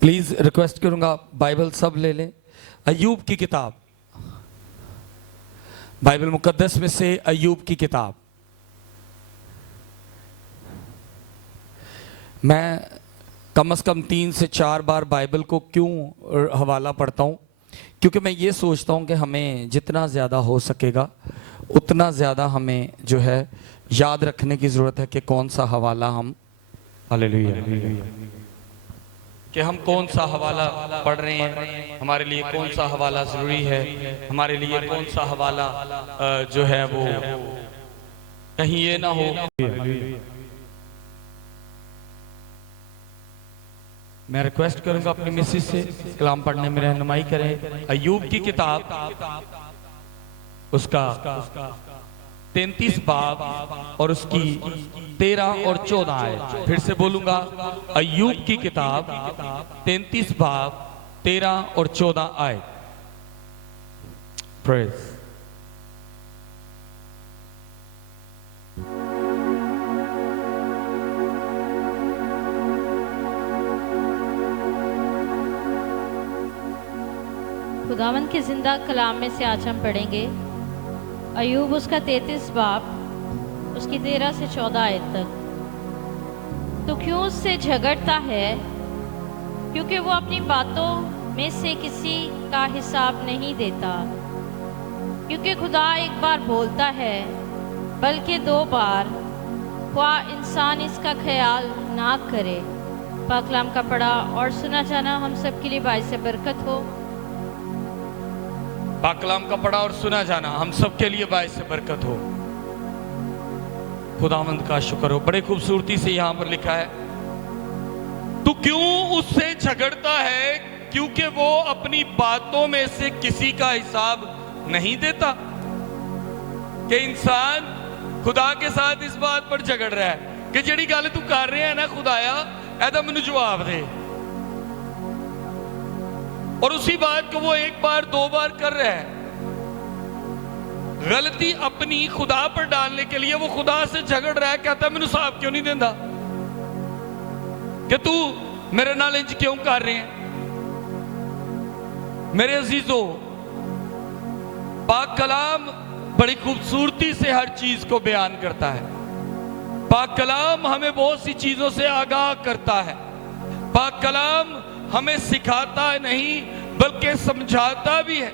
Please request करूंगा Bible सब ले लें। अय्यूब की किताब, बाइबल मुकद्दस में से अय्यूब की किताब। मैं कम से कम 3 से 4 बार बाइबल को क्यों हवाला पढ़ता हूँ? क्योंकि मैं ये सोचता हूँ कि हमें जितना ज़्यादा हो सकेगा उतना ज़्यादा हमें जो है याद रखने की ज़रूरत है कि कौन सा हवाला हम, हालेलुया, कि हम कौन सा हवाला पढ़ रहे हैं, हमारे लिए कौन सा हवाला ज़रूरी है, हमारे लिए कौन सा हवाला जो है वो कहीं ये ना हो। मैं रिक्वेस्ट करूंगा अपनी मिसेस से कलाम पढ़ने में रहनुमाई करें। अय्यूब की किताब उसका 33 बाब और उसकी 13 और 14 आयत। फिर से बोलूंगा, अय्यूब की किताब 33 बाब 13 और 14 आयत। प्रेज। खुदावंद के जिंदा कलाम में से आज हम पढ़ेंगे अय्यूब उसका 33 बाब उसकी 13 से 14 आयत तक। तो क्यों उससे झगड़ता है? क्योंकि वो अपनी बातों में से किसी का हिसाब नहीं देता। क्योंकि खुदा एक बार बोलता है बल्कि 2 बार, ख्वाह इंसान इसका ख्याल ना करे। पाक कलाम का पढ़ा और सुना जाना हम सब के लिए बाइस बरकत हो। पाक कलाम का पढ़ा और सुना जाना हम सब के लिए बाइस बरकत हो। खुदावंद का शुक्र हो। बड़े खूबसूरती से यहाँ पर लिखा है, तू क्यों उससे झगड़ता है? क्योंकि वो अपनी बातों में से किसी का हिसाब नहीं देता। कि इंसान खुदा के साथ इस बात पर झगड़ रहा है कि जिहड़ी गल तू कर रहा है ना खुदाया, ऐदा मैनू जवाब दे। और उसी बात को वो 1 बार 2 बार कर रहा है। गलती अपनी खुदा पर डालने के लिए वो खुदा से झगड़ रहा है। कहता है मैनू हिसाब क्यों नहीं देता, कि तू मेरे नाल इंज क्यों कर रहे हैं? मेरे अजीजों, पाक कलाम बड़ी खूबसूरती से हर चीज को बयान करता है। पाक कलाम हमें बहुत सी चीजों से आगाह करता है। पाक कलाम हमें सिखाता नहीं बल्कि समझाता भी है।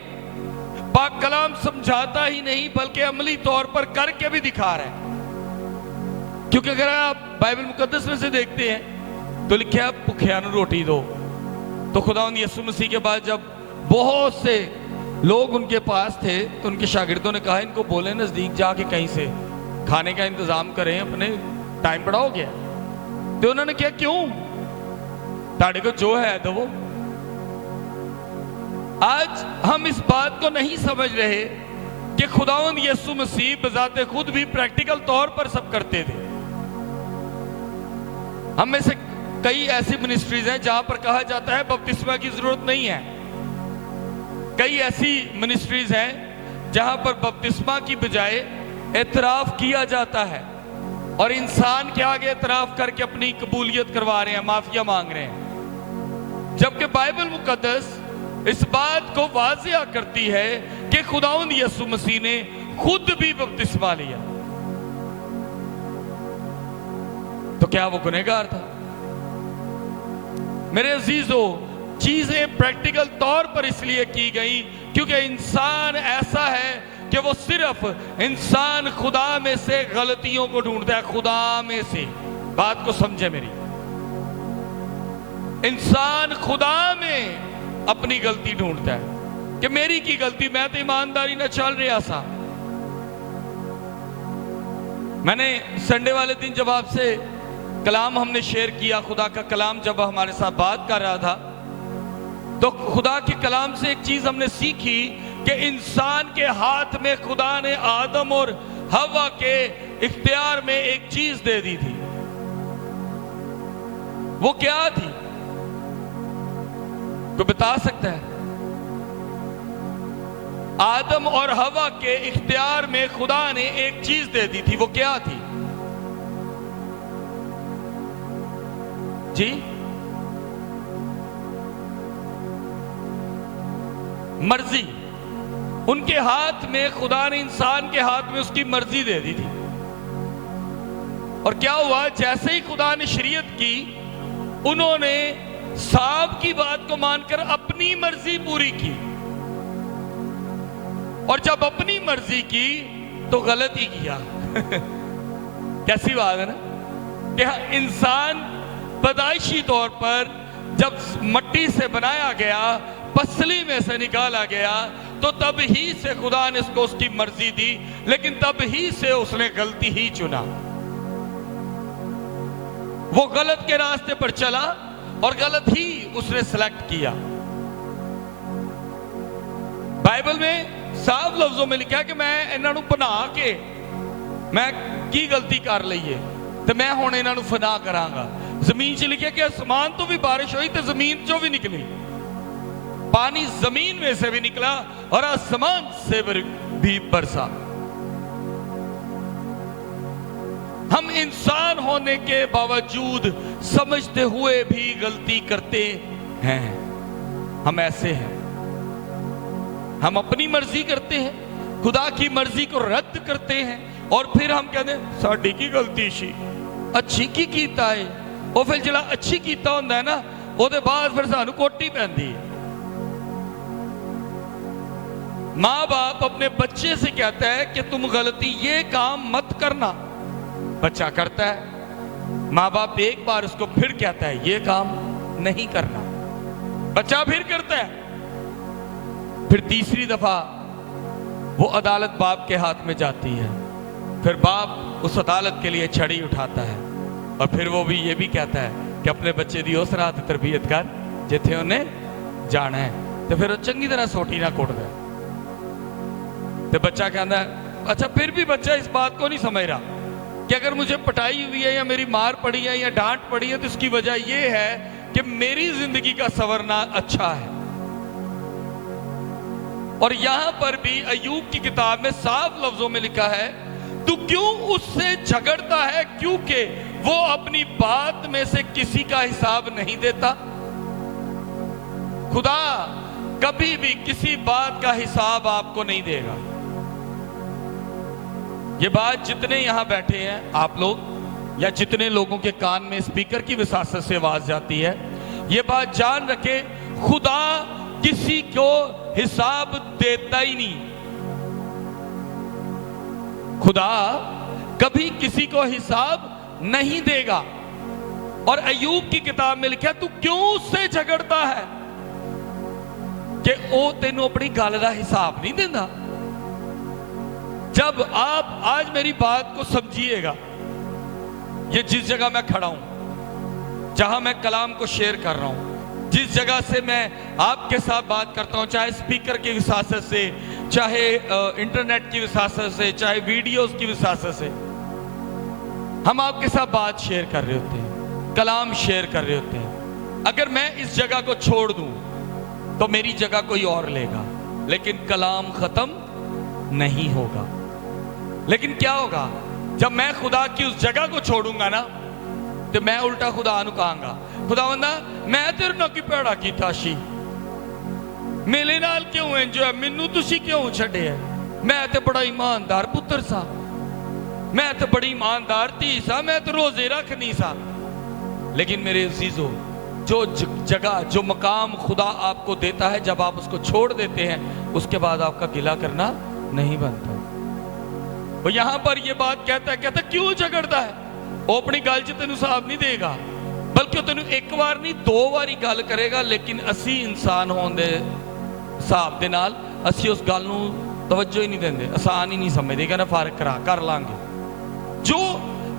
पाक कलाम समझाता ही नहीं बल्कि अमली तौर पर करके भी दिखा रहा है। क्योंकि अगर आप बाइबल मुकद्दस में से देखते हैं तो लिखा है भुखिया नूं रोटी दो। तो खुदावंद यीशु मसीह के बाद जब बहुत से लोग उनके पास थे तो उनके शागिर्दों ने कहा इनको बोले नजदीक जाके कहीं से खाने का इंतजाम करें, अपने टाइम बड़ा हो गया। तो उन्होंने क्या, क्यों, ताड़े को जो है दो। आज हम इस बात को नहीं समझ रहे कि खुदावंद यीशु मसीह बजाते खुद भी प्रैक्टिकल तौर पर सब करते थे। हम में से कई ऐसी मिनिस्ट्रीज हैं जहां पर कहा जाता है बपतिस्मा की जरूरत नहीं है। कई ऐसी मिनिस्ट्रीज हैं जहां पर बपतिस्मा की बजाय एतराफ किया जाता है और इंसान के आगे एतराफ करके अपनी कबूलियत करवा रहे हैं, माफिया मांग रहे हैं। जबकि बाइबल मुकद्दस इस बात को वाज़िया करती है कि खुदावंद यीशु मसीह ने खुद भी बपतिस्मा लिया। तो क्या वो गुनहगार था? मेरे अजीजों, चीजें प्रैक्टिकल तौर पर इसलिए की गई क्योंकि इंसान ऐसा है कि वो सिर्फ इंसान खुदा में से गलतियों को ढूंढता है। खुदा में से, बात को समझे मेरी, इंसान खुदा में अपनी गलती ढूंढता है कि मेरी की गलती, मैं तो ईमानदारी न चल रहा सा। मैंने संडे वाले दिन जब आपसे कलाम हमने शेयर किया, खुदा का कलाम जब हमारे साथ बात कर रहा था तो खुदा के कलाम से एक चीज हमने सीखी कि इंसान के हाथ में खुदा ने आदम और हवा के इख्तियार में एक चीज दे दी थी। वो क्या थी? कोई बता सकता है? आदम और हवा के इख्तियार में खुदा ने एक चीज दे दी थी। वो क्या थी जी? مرضی ان کے ہاتھ میں، خدا نے انسان کے ہاتھ میں اس کی مرضی دے دی تھی. اور کیا ہوا؟ جیسے ہی خدا نے شریعت کی، انہوں نے صاحب کی بات کو مان کر اپنی مرضی پوری کی. اور جب اپنی مرضی کی تو غلط ہی کیا. کیسی بات ہے نا کہ انسان پیدائشی طور پر جب مٹی سے بنایا گیا، پسلی میں سے نکالا گیا، تو تب ہی سے خدا نے اس کو اس کی مرضی دی، لیکن تب ہی سے اس نے غلطی ہی چنا. وہ غلط کے راستے پر چلا اور غلط ہی اس نے سلیکٹ کیا. بائبل میں صاف لفظوں میں لکھا کہ میں انہاں نوں بنا کے میں کی غلطی کر لئیے تو میں ہن انہاں نوں فنا کراں گا. زمین چ لکھا کہ آسمان تو بھی بارش ہوئی تو زمین چوں بھی نکلی، پانی زمین میں سے بھی نکلا اور آسمان سے بھی برسا. ہم انسان ہونے کے باوجود سمجھتے ہوئے بھی غلطی کرتے ہیں. ہم ایسے ہیں، ہم اپنی مرضی کرتے ہیں، خدا کی مرضی کو رد کرتے ہیں، اور پھر ہم کہتے ہیں ساڈی کی غلطی سی، اچھی کی کیتا ہے. وہ پھر جڑا اچھی کیتا ہوندا ہے نا، وہ دے بعد پھر سانو کوٹی پیندی ہے. ماں باپ اپنے بچے سے کہتا ہے کہ تم غلطی یہ کام مت کرنا، بچہ کرتا ہے. ماں باپ ایک بار اس کو پھر کہتا ہے یہ کام نہیں کرنا، بچہ پھر کرتا ہے. پھر تیسری دفعہ وہ عدالت باپ کے ہاتھ میں جاتی ہے، پھر باپ اس عدالت کے لیے چھڑی اٹھاتا ہے، اور پھر وہ بھی یہ بھی کہتا ہے کہ اپنے بچے دی اس راہ تے تربیت کر جتھے انہیں جانا ہے. تو پھر وہ چنگی طرح سوٹی نہ کوٹ دے. تو بچہ کہتا ہے، اچھا پھر بھی بچہ اس بات کو نہیں سمجھ رہا کہ اگر مجھے پٹائی ہوئی ہے یا میری مار پڑی ہے یا ڈانٹ پڑی ہے تو اس کی وجہ یہ ہے کہ میری زندگی کا سنورنا اچھا ہے. اور یہاں پر بھی ایوب کی کتاب میں صاف لفظوں میں لکھا ہے تو کیوں اس سے جھگڑتا ہے؟ کیونکہ وہ اپنی بات میں سے کسی کا حساب نہیں دیتا. خدا کبھی بھی کسی بات کا حساب آپ کو نہیں دے گا. یہ بات جتنے یہاں بیٹھے ہیں آپ لوگ، یا جتنے لوگوں کے کان میں اسپیکر کی وساست سے آواز جاتی ہے، یہ بات جان رکھے خدا کسی کو حساب دیتا ہی نہیں. خدا کبھی کسی کو حساب نہیں دے گا. اور ایوب کی کتاب میں لکھا تو کیوں اس سے جھگڑتا ہے کہ او تینوں اپنی گل دا حساب نہیں دینا. جب آپ آج میری بات کو سمجھیے گا، یہ جس جگہ میں کھڑا ہوں، جہاں میں کلام کو شیئر کر رہا ہوں، جس جگہ سے میں آپ کے ساتھ بات کرتا ہوں، چاہے اسپیکر کی وساست سے، چاہے انٹرنیٹ کی وساست سے، چاہے ویڈیوز کی وساست سے، ہم آپ کے ساتھ بات شیئر کر رہے ہوتے ہیں، کلام شیئر کر رہے ہوتے ہیں. اگر میں اس جگہ کو چھوڑ دوں تو میری جگہ کوئی اور لے گا، لیکن کلام ختم نہیں ہوگا. لیکن کیا ہوگا جب میں خدا کی اس جگہ کو چھوڑوں گا نا، تو میں الٹا خدا نو کہاں گا خداوندا میں تیرے نال کی پیڑا کیتا سی، میرے نال کیوں ہے جو ہے مینوں تسی کیوں چھڈے ہے؟ میں تے بڑا ایماندار پتر سا، میں تے بڑی ایماندار تھی سا، میں تے روزے رکھنی سا. لیکن میرے عزیزو، جو جگہ جو مقام خدا آپ کو دیتا ہے، جب آپ اس کو چھوڑ دیتے ہیں، اس کے بعد آپ کا گلہ کرنا نہیں بنتا. وہ یہاں پر یہ بات کہتا ہے کیوں جھگڑتا ہے؟ وہ اپنی گل چ تینوں حساب نہیں دے گا، بلکہ تینوں ایک بار نہیں دو باری گل کرے گا. لیکن اسی انسان ہون دے حساب دے نال اسی اس گل نوں توجہ ہی نہیں دیندے، آسان ہی نہیں سمجھدے کہ نا فارغ کرا کر لیں گے. جو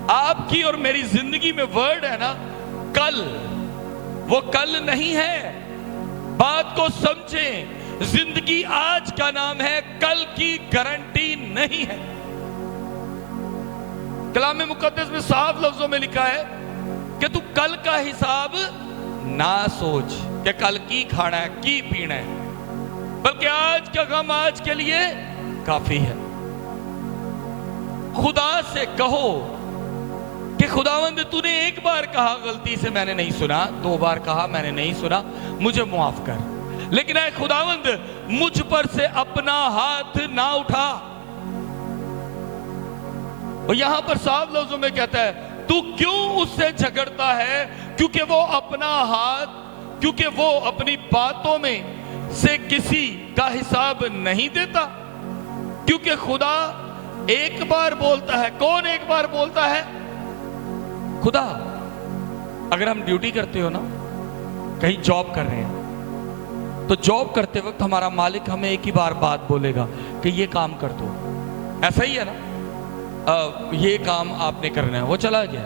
آپ کی اور میری زندگی میں ورڈ ہے نا، کل، وہ کل نہیں ہے. بات کو سمجھیں، زندگی آج کا نام ہے، کل کی گارنٹی نہیں ہے. کلام مقدس میں صاف لفظوں میں لکھا ہے کہ تو کل کا حساب نہ سوچ کہ کل کی کھانا ہے کی پینا ہے، بلکہ آج کا غم آج کے لیے کافی ہے. خدا سے کہو کہ خداوند تو نے ایک بار کہا غلطی سے میں نے نہیں سنا، دو بار کہا میں نے نہیں سنا، مجھے معاف کر. لیکن اے خداوند مجھ پر سے اپنا ہاتھ نہ اٹھا. اور یہاں پر صاف لفظوں میں کہتا ہے تو کیوں اس سے جھگڑتا ہے؟ کیونکہ وہ اپنا ہاتھ، کیونکہ وہ اپنی باتوں میں سے کسی کا حساب نہیں دیتا. کیونکہ خدا ایک بار بولتا ہے. کون ایک بار بولتا ہے؟ خدا. اگر ہم ڈیوٹی کرتے ہو نا، کہیں جاب کر رہے ہیں، تو جاب کرتے وقت ہمارا مالک ہمیں ایک ہی بار بات بولے گا کہ یہ کام کر دو. ایسا ہی ہے نا، یہ کام آپ نے کرنا ہے، وہ چلا گیا.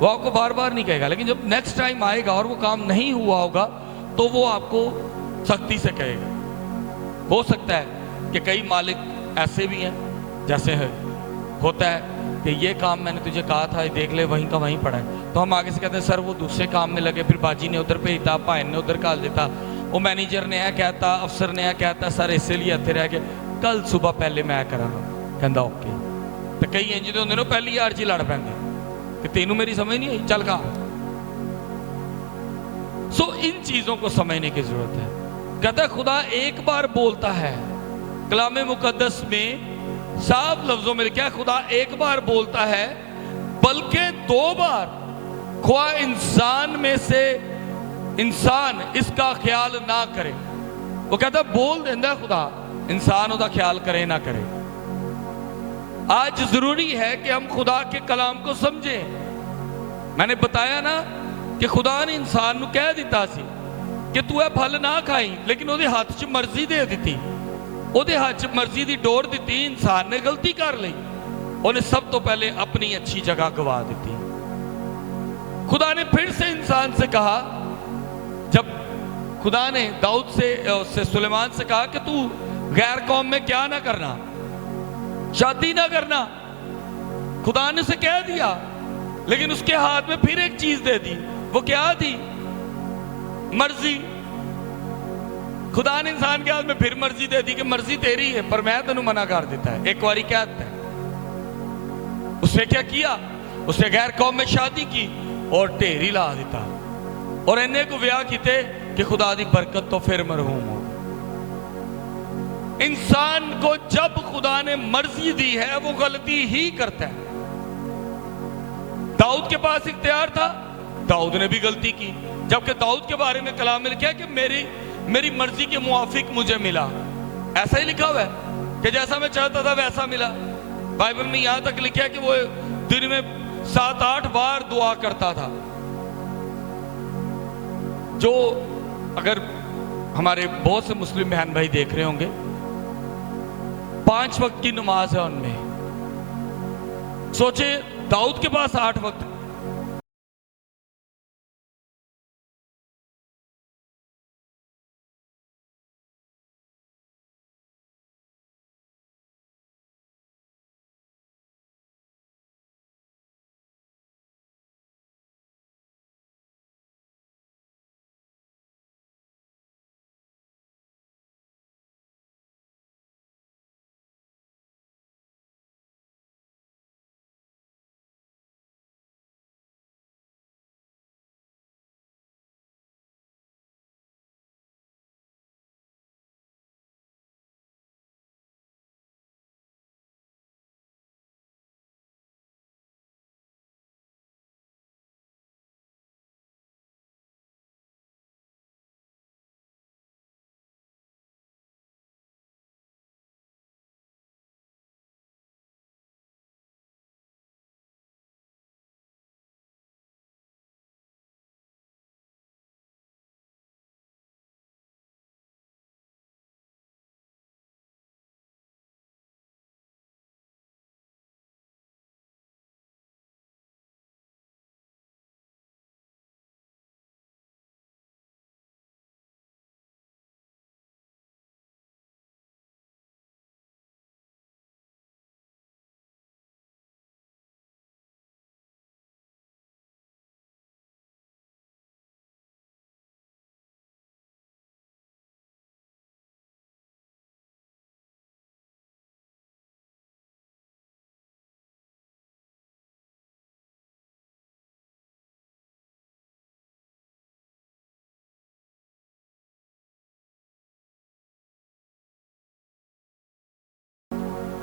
وہ آپ کو بار بار نہیں کہے گا، لیکن جب نیکسٹ ٹائم آئے گا اور وہ کام نہیں ہوا ہوگا تو وہ آپ کو سختی سے کہے گا. ہو سکتا ہے کہ کئی مالک ایسے بھی ہیں جیسے ہوتا ہے کہ یہ کام میں نے تجھے کہا تھا دیکھ لے، وہیں کا وہیں پڑا ہے. تو ہم آگے سے کہتے ہیں سر وہ دوسرے کام میں لگے، پھر باجی نے ادھر بھیجتا، بھائن نے ادھر کال دیتا، وہ مینیجر نے کہتا، افسر نے کہتا سر اسی لیے اتنے رہ گئے، کل صبح پہلے میں کرا کہندا اوکے. تو کئی انج دے ہوندے نے پہلی یار جی لڑ پیندے کہ تینوں میری سمجھ نہیں آئی، چل کا. سو ان چیزوں کو سمجھنے کی ضرورت ہے. کہتا ہے خدا ایک بار بولتا ہے. کلام مقدس میں صاف لفظوں میں لکھا ہے خدا ایک بار بولتا ہے، بلکہ دو بار، خواہ انسان میں سے انسان اس کا خیال نہ کرے. وہ کہتا ہے بول دیندہ خدا، انسان اس کا خیال کرے نہ کرے. آج ضروری ہے کہ ہم خدا کے کلام کو سمجھیں. میں نے بتایا نا کہ خدا نے انسان نو کہہ دیتا سی کہ تو اے پھل نہ کھائی، لیکن وہ ہاتھ چ مرضی دے دیتی، وہ ہاتھ چ مرضی دی ڈور دیتی. انسان نے غلطی کر لی، انہیں سب تو پہلے اپنی اچھی جگہ گوا دیتی. خدا نے پھر سے انسان سے کہا، جب خدا نے داؤد سے سلیمان سے کہا کہ تو غیر قوم میں کیا نہ کرنا، شادی نہ کرنا. خدا نے اسے کہہ دیا، لیکن اس کے ہاتھ میں پھر ایک چیز دے دی. وہ کیا تھی؟ مرضی. خدا نے انسان کے ہاتھ میں پھر مرضی دے دی کہ مرضی تیری ہے پر میں تینوں منع کر دیتا ہے. ایک واری کہتا ہے. اس نے کیا کیا؟ اس نے غیر قوم میں شادی کی اور ٹیری لا دیتا، اور انہیں کو بیاہ کیتے کہ خدا دی برکت تو پھر مرحوم ہو. انسان کو جب خدا نے مرضی دی ہے وہ غلطی ہی کرتا ہے. داؤد کے پاس اختیار تھا، داؤد نے بھی غلطی کی. جبکہ داؤد کے بارے میں کلام میں لکھا ہے کہ میری مرضی کے موافق مجھے ملا. ایسا ہی لکھا ہوا ہے کہ جیسا میں چاہتا تھا ویسا ملا. بائبل میں یہاں تک لکھا ہے کہ وہ دن میں 7-8 بار دعا کرتا تھا. جو اگر ہمارے بہت سے مسلم بہن بھائی دیکھ رہے ہوں گے، 5 وقت کی نماز ہے ان میں. سوچے داؤد کے پاس 8 وقت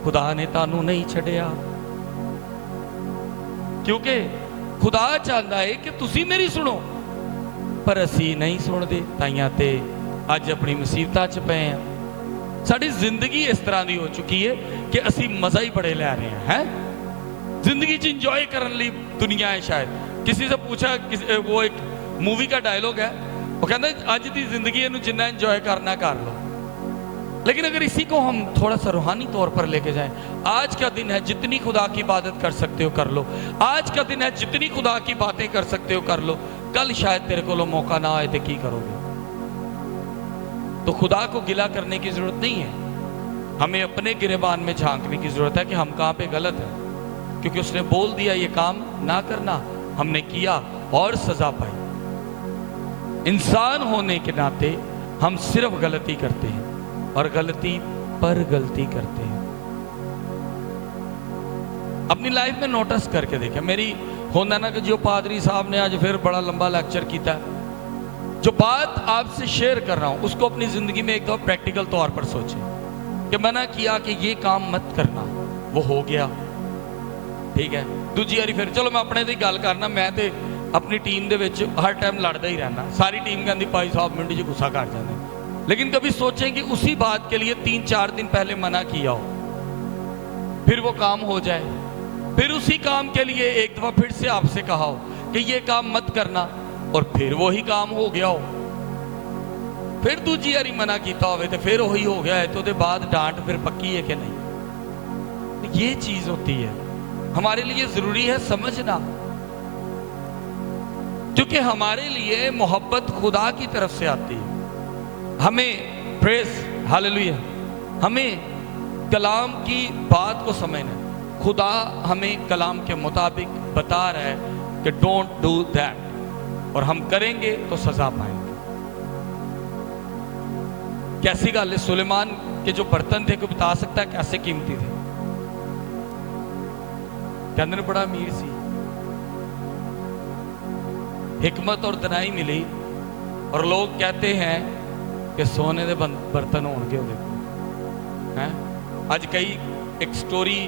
खुदा ने तानू नहीं छड़िया, क्योंकि खुदा चाहता है कि तुसी मेरी सुनो, पर असी नहीं सुनते, ताइयां ते अज अपनी मुसीबतां च पे हैं। साड़ी जिंदगी इस तरह की हो चुकी है कि असी मजा ही बड़े ले रहे हैं, जिंदगी च इंजॉय करने लिए दुनिया है। शायद किसी से पूछा, वो एक मूवी का डायलॉग है, वो कहता है अज की जिंदगी इन्हू जिन्ना इंजॉय करना कर लो। लेकिन अगर इसी को हम थोड़ा सा रूहानी तौर पर लेके जाएं, आज का दिन है, जितनी खुदा की इबादत कर सकते हो कर लो। आज का दिन है, जितनी खुदा की बातें कर सकते हो कर लो। कल शायद तेरे को मौका ना आए तो की करोगे? तो खुदा को गिला करने की जरूरत नहीं है, हमें अपने गिरेबान में झांकने की जरूरत है कि हम कहाँ पे गलत हैं, क्योंकि उसने बोल दिया ये काम ना करना, हमने किया और सजा पाई। इंसान होने के नाते हम सिर्फ गलती करते हैं और गलती पर गलती करते हैं। अपनी लाइफ में नोटिस करके देखें, मेरी होना ना कि जो पादरी साहब ने आज फिर बड़ा लंबा लेक्चर किया, जो बात आपसे शेयर कर रहा हूं उसको अपनी जिंदगी में एक दो प्रैक्टिकल तौर पर सोचें कि मना किया कि ये काम मत करना, वो हो गया, ठीक है। दूजी बारी फिर चलो मैं अपने दी गल करना, मैं तो अपनी टीम दे विच हर टाइम लड़दा ही रहना, सारी टीम कहती भाई साहब मिंट च गुस्सा कर जाते, लेकिन कभी सोचें कि उसी बात के लिए 3-4 दिन पहले मना किया हो, फिर वो काम हो जाए, फिर उसी काम के लिए एक दफा फिर से आपसे कहा हो कि ये काम मत करना, और फिर वही काम हो गया हो, फिर दूजी बारी मना किया हो तो फिर वही हो गया है, तो उसके बाद डांट फिर पक्की है कि नहीं? ये चीज होती है, हमारे लिए जरूरी है समझना, क्योंकि हमारे लिए मोहब्बत खुदा की तरफ से आती है। हमें प्रेस हालेलुया, हमें कलाम की बात को समझना, खुदा हमें कलाम के मुताबिक बता रहा है कि डोंट डू दैट, और हम करेंगे तो सजा पाएंगे। कैसी गल है, सुलेमान के जो बर्तन थे, कोई बता सकता है कैसे कीमती थे? कहते बड़ा अमीर सी, हिकमत और दनाई मिली, और लोग कहते हैं कि सोने के बर्तन होंगे वो देखो हैं। आज कई एक स्टोरी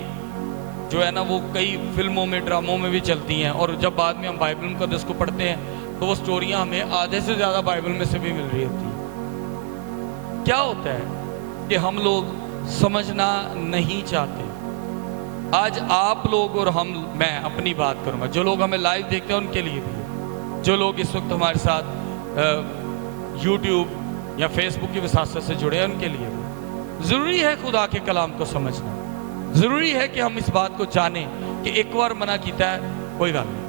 जो है ना वो कई फिल्मों में ड्रामों में भी चलती हैं, और जब बाद में हम बाइबल मुकद्दस को पढ़ते हैं तो वो स्टोरियां हमें आधे से ज़्यादा बाइबल में से भी मिल रही होती है। क्या होता है कि हम लोग समझना नहीं चाहते। आज आप लोग और हम, मैं अपनी बात करूंगा, जो लोग हमें लाइव देखते हैं उनके लिए भी है, जो लोग इस वक्त हमारे साथ यूट्यूब या फेसबुक की विसासत से जुड़े हैं उनके लिए भी ज़रूरी है खुदा के कलाम को समझना। ज़रूरी है कि हम इस बात को जानें कि एक बार मना किया है कोई गल नहीं,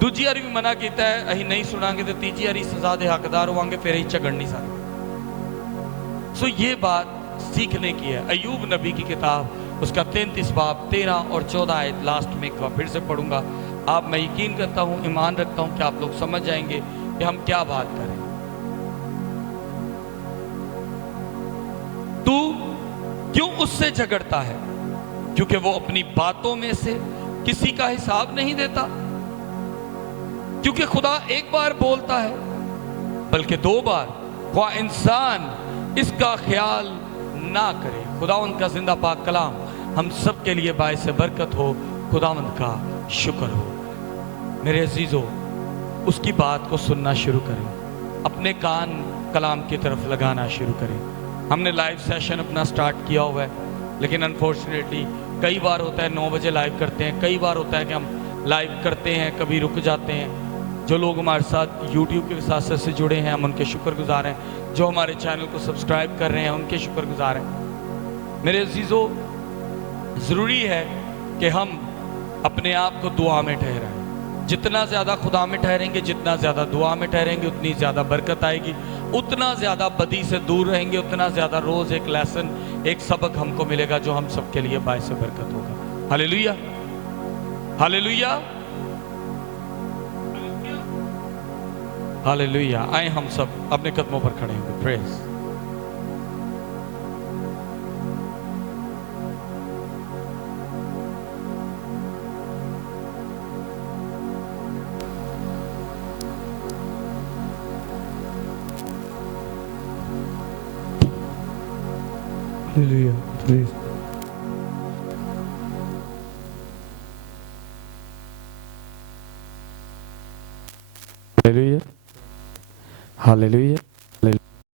दूजी बारी भी मना किया है अहीं नहीं सुनांगे तो तीजी बारी सजा के हकदार होवांगे, फिर अहीं झगड़ नहीं सकते। सो ये बात सीखने की है। अयूब नबी की किताब उसका 33 बाब 13 और 14 आयत लास्ट में एक बार फिर से पढ़ूंगा। आप, मैं यकीन करता हूँ, ईमान रखता हूँ कि आप लोग समझ जाएंगे कि हम क्या बात करें। तू क्यों उससे झगड़ता है? क्योंकि वो अपनी बातों में से किसी का हिसाब नहीं देता। क्योंकि खुदा एक बार बोलता है बल्कि 2 बार, वह इंसान इसका ख्याल ना करे। खुदावंद का जिंदा पाक कलाम हम सब के लिए बायस बरकत हो। खुदावंद का शुक्र हो। मेरे अजीजों, उसकी बात को सुनना शुरू करें, अपने कान कलाम की तरफ लगाना शुरू करें। हमने लाइव सेशन अपना स्टार्ट किया हुआ है, लेकिन अनफॉर्चुनेटली कई बार होता है 9 बजे लाइव करते हैं, कई बार होता है कि हम लाइव करते हैं कभी रुक जाते हैं। जो लोग हमारे साथ यूट्यूब के विसासत से जुड़े हैं हम उनके शुक्रगुजार हैं, जो हमारे चैनल को सब्सक्राइब कर रहे हैं उनके शुक्रगुजार हैं। मेरे अजीज़ों, ज़रूरी है कि हम अपने आप को दुआ में ठहराएं। जितना ज़्यादा खुदा में ठहरेंगे, जितना ज़्यादा दुआ में ठहरेंगे, उतनी ज़्यादा बरकत आएगी, उतना ज़्यादा बदी से दूर रहेंगे, उतना ज़्यादा रोज़ एक लेसन, एक सबक हमको मिलेगा जो हम सब के लिए बायस बरकत होगा। Hallelujah, hallelujah, hallelujah. आए हम सब अपने कदमों पर खड़े होंगे। Praise. Hallelujah, praise. Hallelujah, hallelujah.